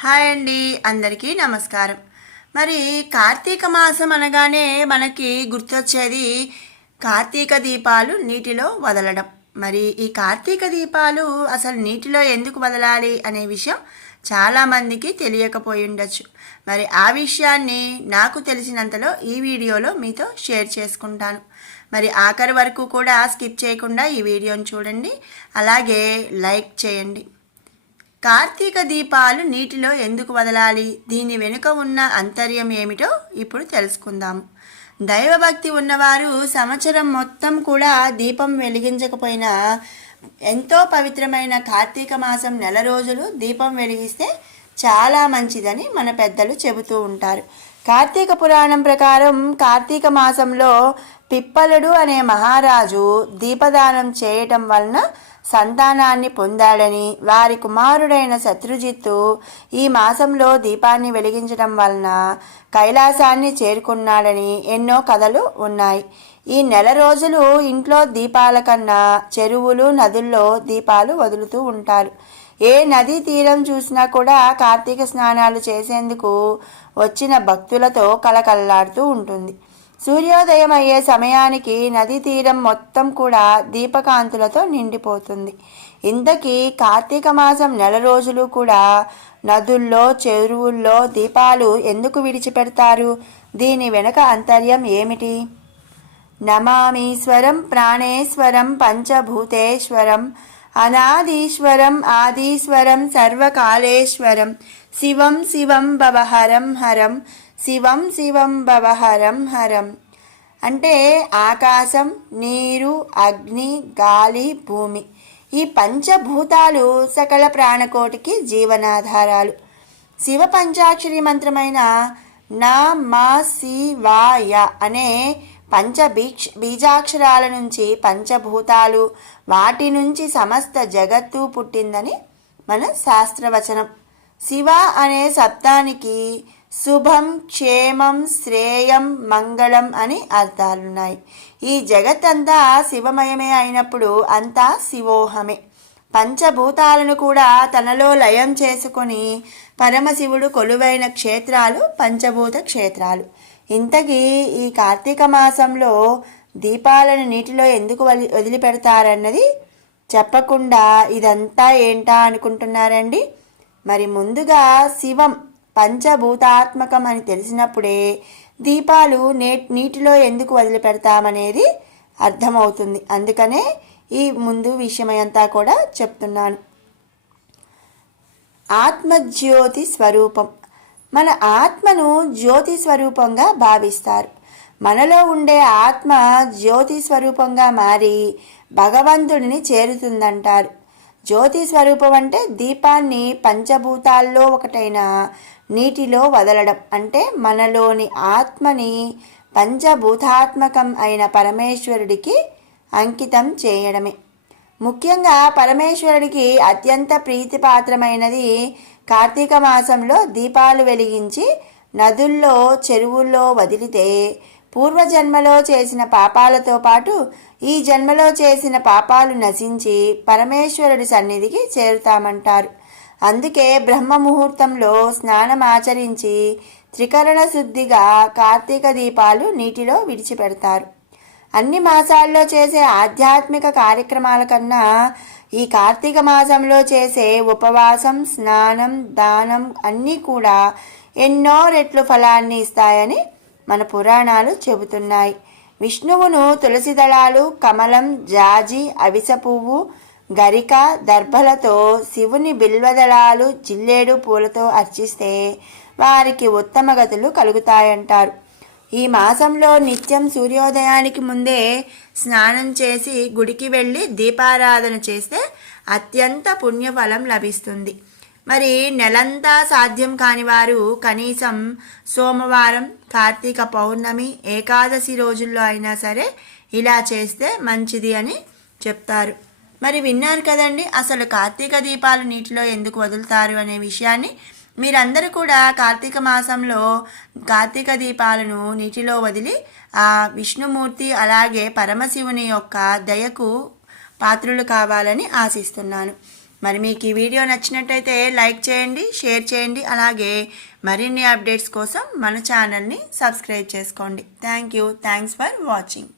Hi అండి, అందరికీ నమస్కారం. మరి కార్తీక మాసం అనగానే మనకి గుర్తొచ్చేది కార్తీక దీపాలు నీటిలో వదలడం. మరి ఈ కార్తీక దీపాలు అసలు నీటిలో ఎందుకు వదలాలి అనే విషయం చాలామందికి తెలియకపోయి ఉండొచ్చు. మరి ఆ విషయాన్ని నాకు తెలిసినంతలో ఈ వీడియోలో మీతో షేర్ చేసుకుంటాను. మరి ఆఖరి వరకు కూడా స్కిప్ చేయకుండా ఈ వీడియోని చూడండి, అలాగే లైక్ చేయండి. కార్తీక దీపాలు నీటిలో ఎందుకు వదలాలి, దీని వెనుక ఉన్న అంతర్యం ఏమిటో ఇప్పుడు తెలుసుకుందాము. దైవభక్తి ఉన్నవారు సంవత్సరం మొత్తం కూడా దీపం వెలిగించకపోయినా ఎంతో పవిత్రమైన కార్తీక మాసం నెల రోజులు దీపం వెలిగిస్తే చాలా మంచిదని మన పెద్దలు చెబుతూ ఉంటారు. కార్తీక పురాణం ప్రకారం కార్తీక మాసంలో పిప్పలుడు అనే మహారాజు దీపదానం చేయటం వలన సంతానాన్ని పొందాడని, వారి కుమారుడైన శత్రుజిత్తు ఈ మాసంలో దీపాన్ని వెలిగించడం వలన కైలాసాన్ని చేరుకున్నాడని ఎన్నో కథలు ఉన్నాయి. ఈ నెల రోజులు ఇంట్లో దీపాల కన్నా చెరువులు, నదుల్లో దీపాలు వదులుతూ ఉంటారు. ఏ నదీ తీరం చూసినా కూడా కార్తీక స్నానాలు చేసేందుకు వచ్చిన భక్తులతో కలకల్లాడుతూ ఉంటుంది. సూర్యోదయం అయ్యే సమయానికి నదీ తీరం మొత్తం కూడా దీపకాంతులతో నిండిపోతుంది. ఇంతకీ కార్తీక మాసం నెల రోజులు కూడా నదుల్లో, చెరువుల్లో దీపాలు ఎందుకు విడిచిపెడతారు? దీని వెనుక అంతర్యం ఏమిటి? నమామీశ్వరం ప్రాణేశ్వరం పంచభూతేశ్వరం అనాదీశ్వరం ఆదీశ్వరం సర్వకాళేశ్వరం శివం శివం భవహరం హరం శివం శివం భవహరం హరం. అంటే ఆకాశం, నీరు, అగ్ని, గాలి, భూమి, ఈ పంచభూతాలు సకల ప్రాణకోటికి జీవనాధారాలు. శివ పంచాక్షరి మంత్రమైన నమ శివాయ అనే బీజాక్షరాల నుంచి పంచభూతాలు, వాటి నుంచి సమస్త జగత్తు పుట్టిందని మన శాస్త్రవచనం. శివ అనే శబ్దానికి శుభం, క్షేమం, శ్రేయం, మంగళం అని అర్థాలున్నాయి. ఈ జగత్తంతా శివమయమే అయినప్పుడు అంతా శివోహమే. పంచభూతాలను కూడా తనలో లయం చేసుకొని పరమశివుడు కొలువైన క్షేత్రాలు పంచభూత క్షేత్రాలు. ఇంతకీ ఈ కార్తీక మాసంలో దీపాలను నీటిలో ఎందుకు వదిలిపెడతారన్నది చెప్పకుండా ఇదంతా ఏంటా అనుకుంటున్నారండి? మరి ముందుగా శివం పంచభూతాత్మకం అని తెలిసినప్పుడే దీపాలు నీటిలో ఎందుకు వదిలిపెడతామనేది అర్థమవుతుంది. అందుకనే ఈ ముందు విషయమంతా కూడా చెప్తున్నాను. ఆత్మజ్యోతి స్వరూపం. మన ఆత్మను జ్యోతి స్వరూపంగా భావిస్తారు. మనలో ఉండే ఆత్మ జ్యోతి స్వరూపంగా మారి భగవంతుడిని చేరుతుందంటారు. జ్యోతి స్వరూపం అంటే దీపాన్ని పంచభూతాల్లో ఒకటైన నీటిలో వదలడం. అంటే మనలోని ఆత్మని పంచభూతాత్మకం అయిన పరమేశ్వరుడికి అంకితం చేయడమే. ముఖ్యంగా పరమేశ్వరుడికి అత్యంత ప్రీతిపాత్రమైనది కార్తీక మాసంలో దీపాలు వెలిగించి నదుల్లో, చెరువుల్లో వదిలితే పూర్వజన్మలో చేసిన పాపాలతో పాటు ఈ జన్మలో చేసిన పాపాలు నశించి పరమేశ్వరుడి సన్నిధికి చేరుతామంటారు. అందుకే బ్రహ్మ ముహూర్తంలో స్నానం ఆచరించి త్రికరణ శుద్ధిగా కార్తీక దీపాలు నీటిలో విడిచిపెడతారు. అన్ని మాసాల్లో చేసే ఆధ్యాత్మిక కార్యక్రమాల కన్నా ఈ కార్తీక మాసంలో చేసే ఉపవాసం, స్నానం, దానం అన్నీ కూడా ఎన్నో రెట్లు ఫలాన్ని ఇస్తాయని మన పురాణాలు చెబుతున్నాయి. విష్ణువును తులసి దళాలు, కమలం, జాజి, అవిసె పువ్వు, గరిక, దర్భలతో, శివుని బిల్వదళాలు, జిల్లేడు పూలతో అర్చిస్తే వారికి ఉత్తమ గతులు కలుగుతాయంటారు. ఈ మాసంలో నిత్యం సూర్యోదయానికి ముందే స్నానం చేసి గుడికి వెళ్ళి దీపారాధన చేస్తే అత్యంత పుణ్యఫలం లభిస్తుంది. మరి నెలంతా సాధ్యం కాని వారు కనీసం సోమవారం, కార్తీక పౌర్ణమి, ఏకాదశి రోజుల్లో అయినా సరే ఇలా చేస్తే మంచిది అని చెప్తారు. మరి విన్నారు కదండి, అసలు కార్తీక దీపాలు నీటిలో ఎందుకు వదులుతారు అనే విషయాన్ని. మీరందరూ కూడా కార్తీక మాసంలో కార్తీక దీపాలను నీటిలో వదిలి ఆ విష్ణుమూర్తి అలాగే పరమశివుని యొక్క దయకు పాత్రులు కావాలని ఆశిస్తున్నాను. మరి మీకు ఈ వీడియో నచ్చినట్టయితే లైక్ చేయండి, షేర్ చేయండి. అలాగే మరిన్ని అప్డేట్స్ కోసం మన ఛానల్ని సబ్స్క్రైబ్ చేసుకోండి. Thanks for watching.